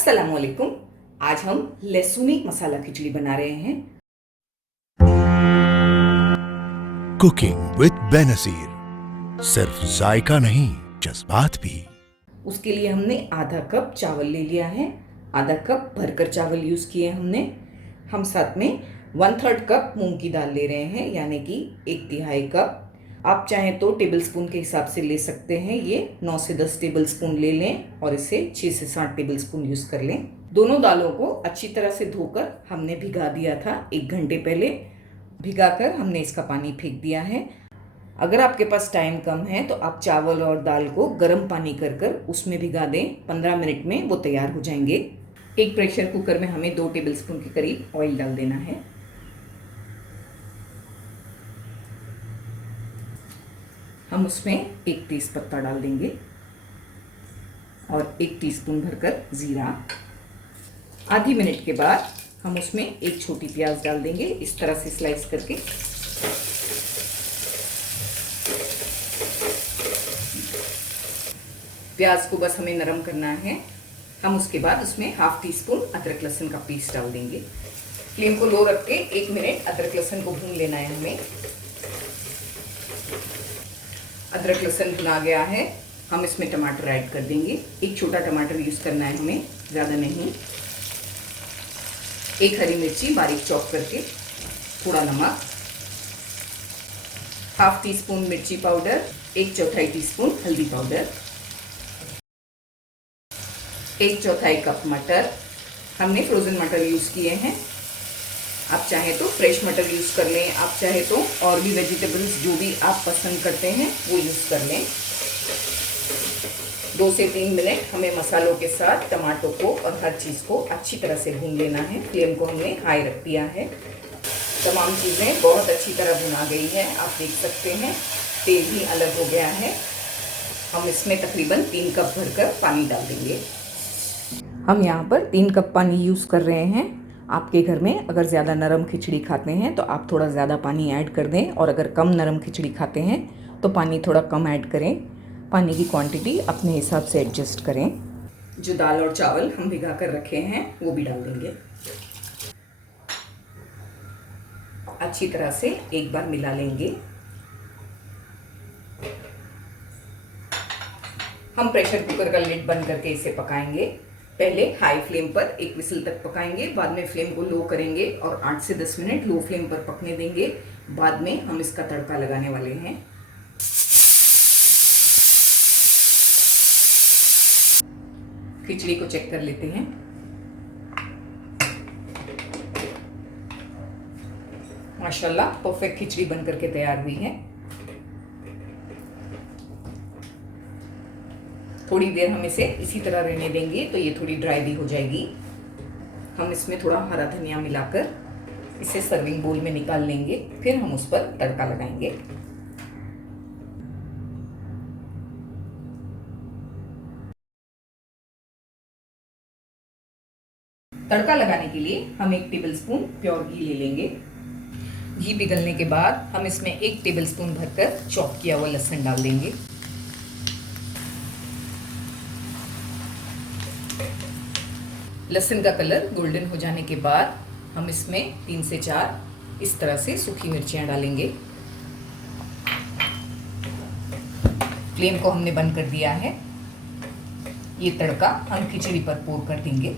अस्सलाम वालेकुम। आज हम लहसुनी मसाला खिचड़ी बना रहे हैं। कुकिंग विद बेनजीर सिर्फ जायका नहीं, जज्बात भी। उसके लिए हमने आधा कप चावल ले लिया है। आधा कप भरकर चावल यूज़ किए हमने। हम साथ में 1/3 कप मूंग की दाल ले रहे हैं, यानी कि 1/3 कप। आप चाहें तो टेबल स्पून के हिसाब से ले सकते हैं। ये 9 से 10 टेबल स्पून ले लें और इसे 6 से 7 टेबल स्पून यूज़ कर लें। दोनों दालों को अच्छी तरह से धोकर हमने भिगा दिया था 1 घंटे पहले। भिगाकर हमने इसका पानी फेंक दिया है। अगर आपके पास टाइम कम है तो आप चावल और दाल को गर्म पानी कर कर उसमें भिगा दें। 15 मिनट में वो तैयार हो जाएंगे। एक प्रेशर कुकर में हमें 2 टेबल स्पून के करीब ऑयल डाल देना है। हम उसमें 1 तेज़पत्ता डाल देंगे और 1 टीस्पून भरकर जीरा। आधी मिनट के बाद हम उसमें 1 छोटी प्याज डाल देंगे, इस तरह से स्लाइस करके। प्याज को बस हमें नरम करना है। हम उसके बाद उसमें 1/2 टीस्पून अदरक लहसुन का पेस्ट डाल देंगे। फ्लेम को लो रख के 1 मिनट अदरक लहसुन को भून लेना है हमें। अदरक लहसुन भुना गया है। हम इसमें टमाटर ऐड कर देंगे। 1 छोटा टमाटर यूज़ करना है हमें, ज़्यादा नहीं। 1 हरी मिर्ची बारीक चॉप करके, थोड़ा नमक, 1/2 टीस्पून मिर्ची पाउडर, 1/4 टीस्पून हल्दी पाउडर, 1/4 कप मटर। हमने फ्रोज़न मटर यूज़ किए हैं। आप चाहे तो फ्रेश मटर यूज़ कर लें, आप चाहे तो और भी वेजिटेबल्स जो भी आप पसंद करते हैं वो यूज़ कर लें। 2 से 3 मिनट हमें मसालों के साथ टमाटो को और हर चीज़ को अच्छी तरह से भून लेना है। फ्लेम को हमने हाई रख दिया है। तमाम चीज़ें बहुत अच्छी तरह भुना गई है, आप देख सकते हैं। तेल भी अलग हो गया है। हम इसमें तकरीबन 3 कप भरकर पानी डाल देंगे। हम यहाँ पर 3 कप पानी यूज़ कर रहे हैं। आपके घर में अगर ज़्यादा नरम खिचड़ी खाते हैं तो आप थोड़ा ज़्यादा पानी ऐड कर दें, और अगर कम नरम खिचड़ी खाते हैं तो पानी थोड़ा कम ऐड करें। पानी की क्वांटिटी अपने हिसाब से एडजस्ट करें। जो दाल और चावल हम भिगा कर रखे हैं वो भी डाल देंगे। अच्छी तरह से एक बार मिला लेंगे। हम प्रेशर कुकर का लिड बंद करके इसे पकाएंगे। पहले हाई फ्लेम पर 1 विसल तक पकाएंगे, बाद में फ्लेम को लो करेंगे और 8 से 10 मिनट लो फ्लेम पर पकने देंगे। बाद में हम इसका तड़का लगाने वाले हैं। खिचड़ी को चेक कर लेते हैं। माशाल्लाह परफेक्ट खिचड़ी बनकर के तैयार हुई है। थोड़ी देर हम इसे इसी तरह रहने देंगे तो ये थोड़ी ड्राई भी हो जाएगी। हम इसमें थोड़ा हरा धनिया मिलाकर इसे सर्विंग बोल में निकाल लेंगे। फिर हम उस पर तड़का लगाएंगे। तड़का लगाने के लिए हम 1 टेबलस्पून प्योर घी ले लेंगे। घी पिघलने के बाद हम इसमें 1 टेबलस्पून भरकर चॉप किया हुआ लहसुन डाल देंगे। लहसुन का कलर गोल्डन हो जाने के बाद हम इसमें 3 से 4 इस तरह से सूखी मिर्चियाँ डालेंगे। फ्लेम को हमने बंद कर दिया है। ये तड़का हम खिचड़ी पर पोर कर देंगे।